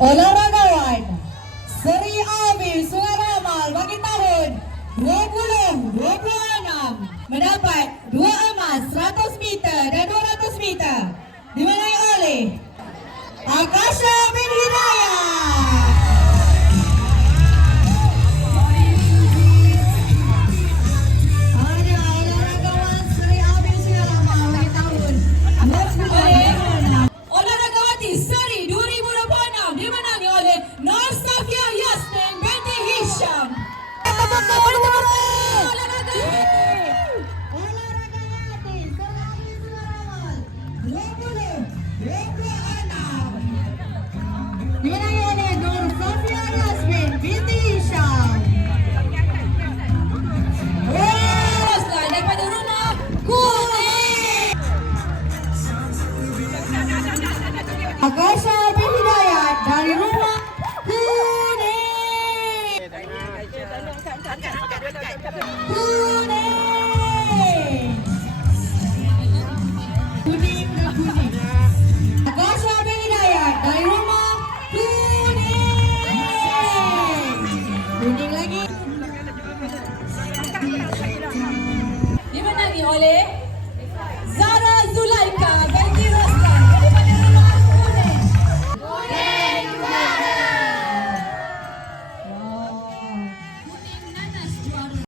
Olahragawan Seri Amir Sungai Ramal bagi tahun 2026 mendapat 2 emas 100 meter dan 200 meter dimenangi oleh Akasha bin Hidayat.